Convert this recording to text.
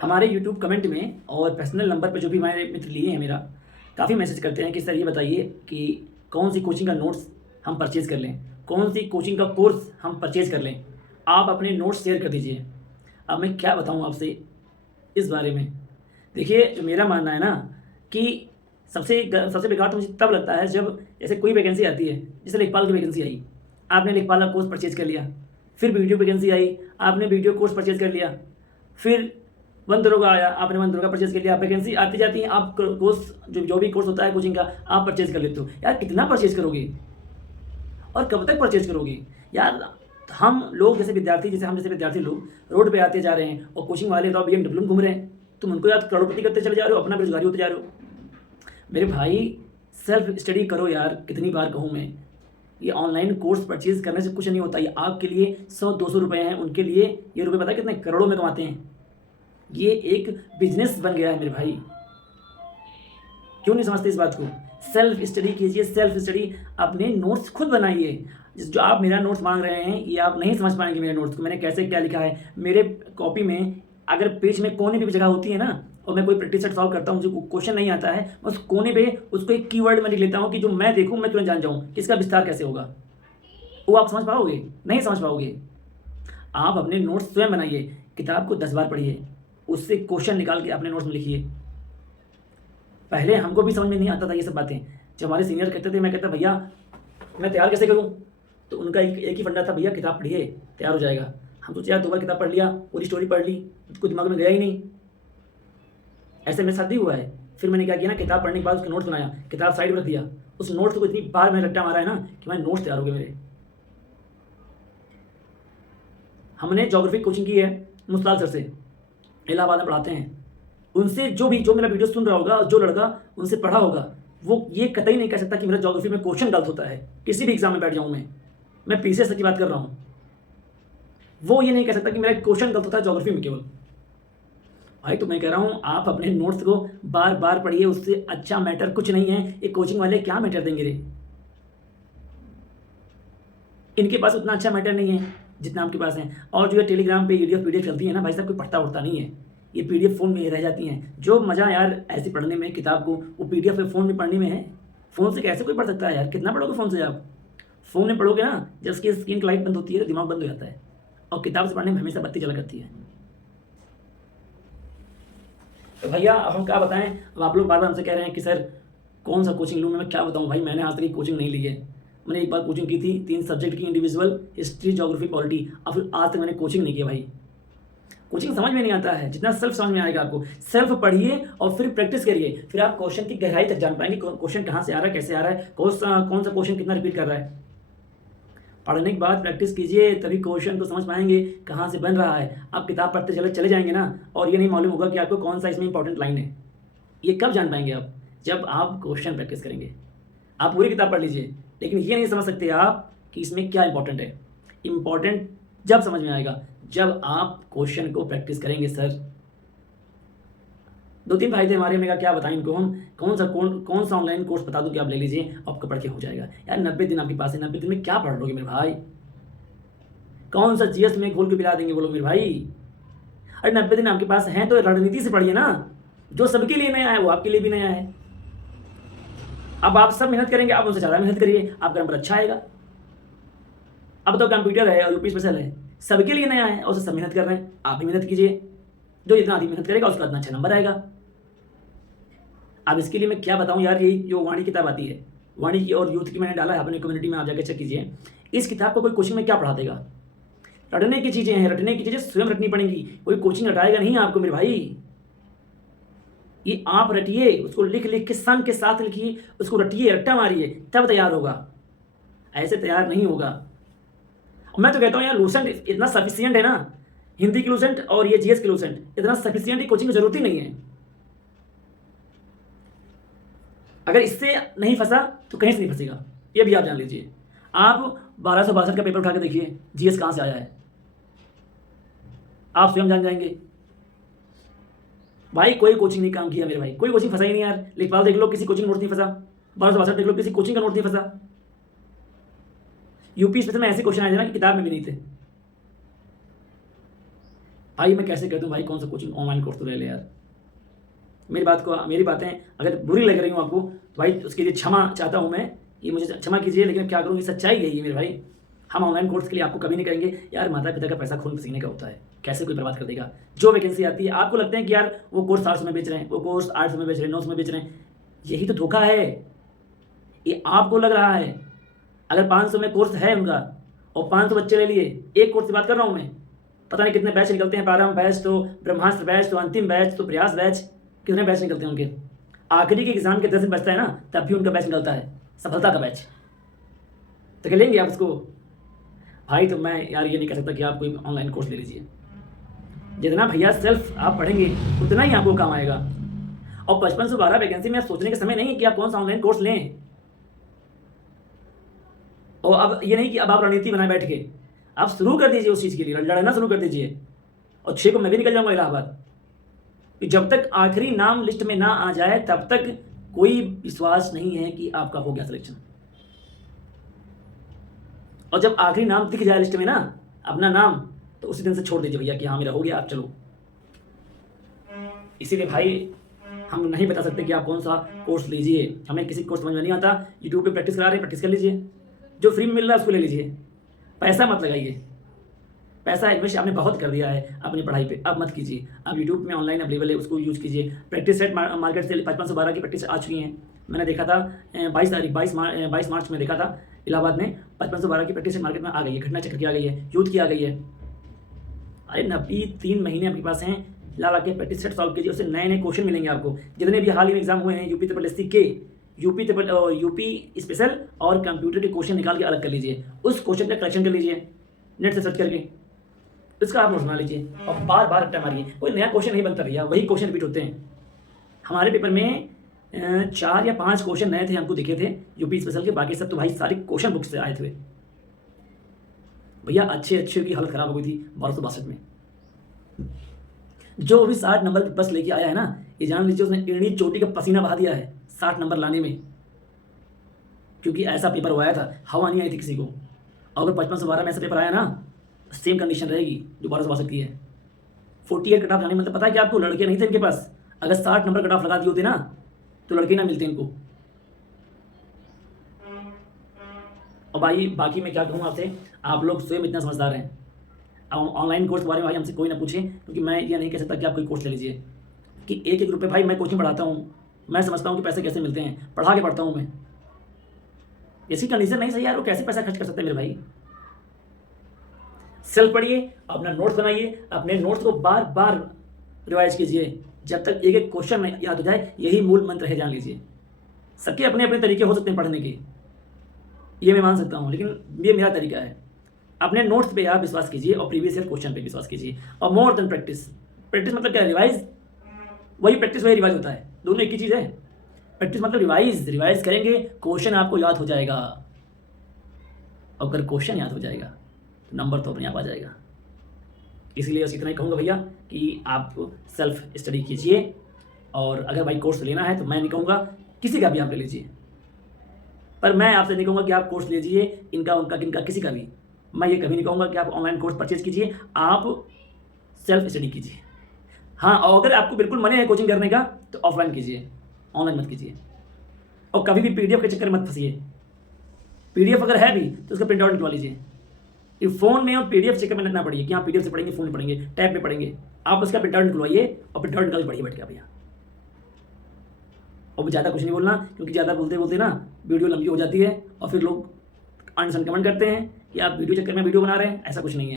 हमारे YouTube comment में और पर्सनल नंबर पे जो भी हमारे मित्र लिए हैं मेरा, काफ़ी मैसेज करते हैं कि सर ये बताइए कि कौन सी कोचिंग का नोट्स हम परचेज़ कर लें, कौन सी कोचिंग का कोर्स हम परचेज़ कर लें। आप अपने नोट्स शेयर कर दीजिए। अब मैं क्या बताऊँ आपसे इस बारे में। देखिए, जो मेरा मानना है ना कि सबसे बेकार तो मुझे तब लगता है जब जैसे कोई वैकेंसी आती है, जैसे लेखपाल की वैकेंसी आई, आपने लेखपाल का कोर्स परचेज़ कर लिया। फिर वीडियो वैकेंसी आई, आपने वीडियो कोर्स परचेज़ कर लिया। फिर वन दरोगा आया, आपने वन दरोगा परचेज़ कर लिया। वैकेंसी आती जाती है, आप कोर्स जो भी कोर्स होता है कोचिंग का, आप परचेज़ कर लेते हो। यार कितना परचेज़ करोगे और कब तक परचेज़ करोगे? यार हम लोग जैसे विद्यार्थी लोग रोड पे आते जा रहे हैं और कोचिंग वाले तो बीएमडब्ल्यू में घूम रहे हैं। तुम उनको यार करोड़पति करते चले जा रहे हो, अपना बेरोज़गारी होते जा रहे हो। मेरे भाई सेल्फ स्टडी करो यार, कितनी बार कहूँ मैं। ये ऑनलाइन कोर्स परचेज़ करने से कुछ नहीं होता। ये आपके लिए 100-200 रुपए हैं, उनके लिए ये रुपए पता है कितने करोड़ों में कमाते हैं। ये एक बिज़नेस बन गया है मेरे भाई। क्यों नहीं समझते इस बात को? सेल्फ स्टडी कीजिए, सेल्फ स्टडी, अपने नोट्स खुद बनाइए। जो आप मेरा नोट्स माँग रहे हैं, ये आप नहीं समझ पाएँगे मेरे नोट्स को, मैंने कैसे क्या लिखा है। मेरे कॉपी में अगर पेज में कोने पे भी जगह होती है ना, और मैं कोई प्रैक्टिस सेट सॉल्व करता हूँ, मुझे क्वेश्चन नहीं आता है, मैं उस कोने पे उसको एक कीवर्ड में लिख लेता हूँ कि जो मैं देखूँ, मैं तुरंत जान जाऊँ कि इसका विस्तार कैसे होगा। वो आप समझ पाओगे? नहीं समझ पाओगे। आप अपने नोट्स स्वयं बनाइए, किताब को 10 बार पढ़िए, उससे क्वेश्चन निकाल के अपने नोट्स में लिखिए। पहले हमको भी समझ में नहीं आता था ये सब बातें। जब हमारे सीनियर कहते थे, मैं कहता भैया मैं तैयार कैसे करूँ? तो उनका एक ही फंडा था, भैया किताब पढ़िए, तैयार हो जाएगा। हम सोचे यार 2 बार किताब पढ़ लिया, पूरी स्टोरी पढ़ ली, कुछ दिमाग में गया ही नहीं। ऐसे मेरे साथ भी हुआ है। फिर मैंने क्या किया ना, किताब पढ़ने के बाद उसका नोट्स बनाया, किताब साइड में रख दिया। उस नोट्स को इतनी बार मैंने रट्टा मारा है ना कि मेरे नोट्स तैयार हो गए मेरे। हमने ज्योग्राफी कोचिंग की है मुस्ताक सर से, इलाहाबाद में पढ़ाते हैं। उनसे जो मेरा वीडियो सुन रहा होगा, जो लड़का उनसे पढ़ा होगा, वो ये कतई नहीं कह सकता कि मेरा ज्योग्राफी में क्वेश्चन गलत होता है। किसी भी एग्जाम में बैठ जाऊँ मैं पीसीएस तक की बात कर रहा हूँ, वो ये नहीं कह सकता कि मेरा क्वेश्चन गलत होता है ज्योग्राफी में केवल। भाई तो मैं कह रहा हूँ आप अपने नोट्स को बार बार पढ़िए, उससे अच्छा मैटर कुछ नहीं है। ये कोचिंग वाले क्या मैटर देंगे रे? इनके पास उतना अच्छा मैटर नहीं है जितना आपके पास है। और जो ये टेलीग्राम पे पीडीएफ चलती है ना भाई साहब, कोई पढ़ता उड़ता नहीं है। ये पीडीएफ फ़ोन में ही रह जाती हैं। जो मज़ा यार ऐसे पढ़ने में किताब को, वो पीडीएफ पे फ़ोन में पढ़ने में है। फ़ोन से कैसे कोई पढ़ सकता है यार? कितना पढ़ोगे फ़ोन से आप? फ़ोन में पढ़ोगे ना, जब उसकी स्क्रीन की लाइट बंद होती है तो दिमाग बंद हो जाता है, और किताब से पढ़ने में हमेशा बत्ती जला करती है। तो भैया अब हम क्या बताएं? अब आप लोग बार बार हमसे कह रहे हैं कि सर कौन सा कोचिंग लूँ? मैं क्या बताऊँ भाई, मैंने आज तक एक कोचिंग नहीं ली है। मैंने एक बार कोचिंग की थी, 3 सब्जेक्ट की, इंडिविजुअल, हिस्ट्री, ज्योग्राफी, पॉलिटी, और फिर आज तक मैंने कोचिंग नहीं किया भाई। कोचिंग समझ में नहीं आता है जितना सेल्फ समझ में आएगा आपको। सेल्फ पढ़िए और फिर प्रैक्टिस करिए, फिर आप क्वेश्चन की गहराई तक जान पाएंगे। क्वेश्चन कहाँ से आ रहा है, कैसे आ रहा है, कौन सा क्वेश्चन कितना रिपीट कर रहा है। पढ़ने के बाद प्रैक्टिस कीजिए, तभी क्वेश्चन को समझ पाएंगे कहाँ से बन रहा है। आप किताब पढ़ते चले जाएंगे ना, और ये नहीं मालूम होगा कि आपको कौन सा इसमें इंपॉर्टेंट लाइन है। ये कब जान पाएंगे आप? जब आप क्वेश्चन प्रैक्टिस करेंगे। आप पूरी किताब पढ़ लीजिए, लेकिन ये नहीं समझ सकते आप कि इसमें क्या इंपॉर्टेंट है। इंपॉर्टेंट जब समझ में आएगा, जब आप क्वेश्चन को प्रैक्टिस करेंगे सर। 2-3 फायदे हमारे में, क्या बताएं इनको हम? कौन सा ऑनलाइन कोर्स बता दूं कि आप ले लीजिए, आपका पढ़ के हो जाएगा। यार 90 दिन आपके पास है, 90 दिन में क्या पढ़ लोगे मेरे भाई? कौन सा जीएस में घोल के पिला देंगे वो लोग मेरे भाई? अरे 90 दिन आपके पास हैं तो रणनीति से पढ़िए ना। जो सबके लिए नया है वो आपके लिए भी नया है। अब आप सब मेहनत करेंगे, आप उनसे ज़्यादा मेहनत करिए, आपका नंबर अच्छा आएगा। अब तो कंप्यूटर है और यूपी स्पेशल है, सबके लिए नया है और उससे सब मेहनत कर रहे हैं। आप भी मेहनत कीजिए, जो जितना अधिक मेहनत करेगा उसका उतना अच्छा नंबर आएगा। अब इसके लिए मैं क्या बताऊं यार, यही जो वाणी किताब आती है, वाणी की और यूथ की, मैंने डाला है अपनी कम्युनिटी में, आप जाकर चेक कीजिए। इस किताब को कोई कोचिंग में क्या पढ़ा देगा? रटने की चीज़ें हैं, रटने की चीज़ें स्वयं रटनी पड़ेंगी। कोई कोचिंग रटाएगा नहीं आपको मेरे भाई। ये आप रटिए, उसको लिख लिख के सन के साथ लिखिए, उसको रटिए, रट्टा मारिए, तब तैयार होगा। ऐसे तैयार नहीं होगा। मैं तो कहता हूँ यार लूसेंट इतना सफिशियंट है ना, हिंदी की लूसेंट और ये जीएस की लूसेंट इतना सफिशियंट, कोचिंग की जरूरत ही नहीं है। अगर इससे नहीं फंसा तो कहीं से नहीं फंसेगा, ये भी आप जान लीजिए। आप 1262 का पेपर उठा के देखिए, जीएस कहाँ से आया है, आप स्वयं जान जाएंगे। भाई कोई कोचिंग नहीं काम किया मेरे भाई, कोई कोचिंग फंसा ही नहीं यार। लेखपाल देख लो, किसी कोचिंग नोट नहीं फंसा। 1262 देख लो, किसी कोचिंग का नोट नहीं फंसा। यूपी स्पेशल में ऐसे क्वेश्चन आए थे ना कि किताब में भी नहीं थे। भाई मैं कैसे कर दूँ भाई, कौन सा कोचिंग ऑनलाइन कोर्स तो ले ले यार। मेरी बातें अगर बुरी लग रही हूँ आपको तो भाई उसके लिए क्षमा चाहता हूँ मैं, ये मुझे क्षमा कीजिए, लेकिन क्या करूँ, ये सच्चाई है ये मेरे भाई। हम ऑनलाइन कोर्स के लिए आपको कभी नहीं कहेंगे यार, माता पिता का पैसा खून पसीने का होता है, कैसे कोई बर्बाद कर देगा। जो वैकेंसी आती है आपको लगता है कि यार वो कोर्स 700 में बेच रहे हैं, वो कोर्स 800 में बेच रहे हैं, 900 में बेच रहे हैं, यही तो धोखा है। ये आपको लग रहा है। अगर 500 में कोर्स है उनका और 500 बच्चे ले लिए, एक कोर्स की बात कर रहा हूँ मैं, पता नहीं कितने बैच निकलते हैं, प्रारंभ बैच तो ब्रह्मास्त्र बैच तो अंतिम बैच तो प्रयास बैच, कितने बैच निकलते हैं उनके। आखिरी के एग्जाम के 10 दिन बचता है ना, तब भी उनका बैच निकलता है, सफलता का बैच। तो क्या लेंगे आप उसको भाई? तो मैं यार ये नहीं कह सकता कि आप कोई ऑनलाइन कोर्स ले लीजिए। जितना भैया सेल्फ आप पढ़ेंगे उतना ही आपको काम आएगा। और 55 से 12 वैकेंसी में सोचने का समय नहीं है कि आप कौन सा ऑनलाइन कोर्स लें। और अब ये नहीं कि अब आप रणनीति बनाए बैठ के, आप शुरू कर दीजिए उस चीज़ के लिए, लड़ना शुरू कर दीजिए। और 6 को मैं भी निकल जाऊंगा इलाहाबाद। जब तक आखिरी नाम लिस्ट में ना आ जाए तब तक कोई विश्वास नहीं है कि आपका हो गया सिलेक्शन। और जब आखिरी नाम दिख जाए लिस्ट में ना, अपना नाम, तो उसी दिन से छोड़ दीजिए भैया कि हाँ मेरा हो गया, आप चलो। इसीलिए भाई हम नहीं बता सकते कि आप कौन सा कोर्स लीजिए, हमें किसी कोर्स समझ में नहीं आता। यूट्यूब पे प्रैक्टिस करा रहे हैं, प्रैक्टिस कर लीजिए, जो फ्री में मिल रहा है उसको ले लीजिए, पैसा मत लगाइए। पैसा इन्वेस्ट आपने बहुत कर दिया है अपनी पढ़ाई पे, अब मत कीजिए। अब यूट्यूब में ऑनलाइन अवेलेबल है, उसको यूज़ कीजिए। प्रैक्टिस सेट मार्केट से 55 से 12 की प्रैक्टिस आ चुकी हैं। मैंने देखा था 22 मार्च में देखा था इलाहाबाद में 55 से 12 की प्रैक्टिस सेट मार्केट में आ गई है, घटना चक्र की आ गई है, यूथ की आ गई है। अरे 3 महीने आपके पास हैं, ला के प्रैक्टिस सेट सॉल्व कीजिए, उससे नए नए क्वेश्चन मिलेंगे आपको। जितने भी हाल ही में एग्जाम हुए हैं यूपी के, यूपी स्पेशल और कंप्यूटर के क्वेश्चन निकाल के अलग कर लीजिए, उस क्वेश्चन का कलेक्शन कर लीजिए नेट से सर्च करके, इसका आप नोट्स बना लीजिए और बार बार रट्टा मारिए। कोई नया क्वेश्चन नहीं बनता भैया, वही क्वेश्चन रिपीट होते हैं। हमारे पेपर में 4 या 5 क्वेश्चन नए थे, हमको दिखे थे यूपी स्पेशल के, बाकी सब तो भाई सारे क्वेश्चन बुक से आए थे भैया। अच्छे की हालत खराब हो गई थी 1262 में। जो भी 60 नंबर की बस लेके आया है ना, ये जान लीजिए उसने एड़ी चोटी का पसीना बहा दिया है 60 नंबर लाने में, क्योंकि ऐसा पेपर हुआ था, हवा नहीं आई थी किसी को। अगर 55 से 12 में ऐसा पेपर आया ना, सेम कंडीशन रहेगी जो 1262 की है। 48 कट ऑफ जाने मतलब पता है कि आपको लड़के नहीं थे इनके पास। अगर 60 नंबर कट ऑफ लगा दिए होते ना तो लड़के ना मिलते इनको। और भाई बाकी मैं क्या कहूँ आपसे, आप लोग स्वयं इतना समझदार हैं। अब ऑनलाइन कोर्स के बारे में भाई हमसे कोई ना पूछे, क्योंकि मैं ये नहीं कह सकता कि आप कोई कोर्स ले लीजिए कि 1-1 रुपये। भाई मैं कोचिंग पढ़ाता हूँ, मैं समझता हूँ कि पैसे कैसे मिलते हैं, पढ़ा के पढ़ता हूँ मैं। इसकी कंडीशन नहीं सही यार, वो कैसे पैसा खर्च कर सकते हैं मेरे भाई। सेल्फ पढ़िए, अपना नोट्स बनाइए, अपने नोट्स को बार बार रिवाइज कीजिए जब तक एक एक क्वेश्चन में याद हो जाए। यही मूल मंत्र है, जान लीजिए। सबके अपने अपने तरीके हो सकते हैं पढ़ने के, ये मैं मान सकता हूँ, लेकिन ये मेरा तरीका है। अपने नोट्स पे आप विश्वास कीजिए और प्रीवियस ईयर क्वेश्चन पे विश्वास कीजिए। और मोर देन प्रैक्टिस। प्रैक्टिस मतलब क्या है? रिवाइज। वही प्रैक्टिस वही रिवाइज होता है, दोनों एक ही चीज़ है। प्रैक्टिस मतलब रिवाइज करेंगे, क्वेश्चन आपको याद हो जाएगा। अगर क्वेश्चन याद हो जाएगा तो नंबर तो अपने आप आ जाएगा। इसलिए बस इतना ही कहूँगा भैया कि आप सेल्फ स्टडी कीजिए। और अगर भाई कोर्स लेना है तो मैं नहीं कहूँगा, किसी का भी आप ले लीजिए, पर मैं आपसे नहीं कहूँगा कि आप कोर्स लीजिए इनका उनका किनका किसी का भी। मैं ये कभी नहीं कहूँगा कि आप ऑनलाइन कोर्स परचेज कीजिए, आप सेल्फ स्टडी कीजिए। हाँ, और अगर आपको बिल्कुल मन है कोचिंग करने का तो ऑफलाइन कीजिए, ऑनलाइन मत कीजिए। और कभी भी पीडीएफ के चक्कर में मत फंसिए। पीडीएफ अगर है भी तो उसका प्रिंट आउट निकलवा लीजिए। ये फ़ोन में और पीडीएफ चक्कर में ना पढ़िए कि हाँ पीडीएफ से पढ़ेंगे, फ़ोन में पढ़ेंगे, टैब में पढ़ेंगे। आप उसका प्रिंट आउट निकलवाइए और प्रिंट आउट निकाल के पढ़िए बैठ के भैया। और ज़्यादा कुछ नहीं बोलना, क्योंकि ज़्यादा बोलते बोलते ना वीडियो लंबी हो जाती है और फिर लोग अनसन कमेंट करते हैं कि आप वीडियो चक्कर में वीडियो बना रहे हैं। ऐसा कुछ नहीं है।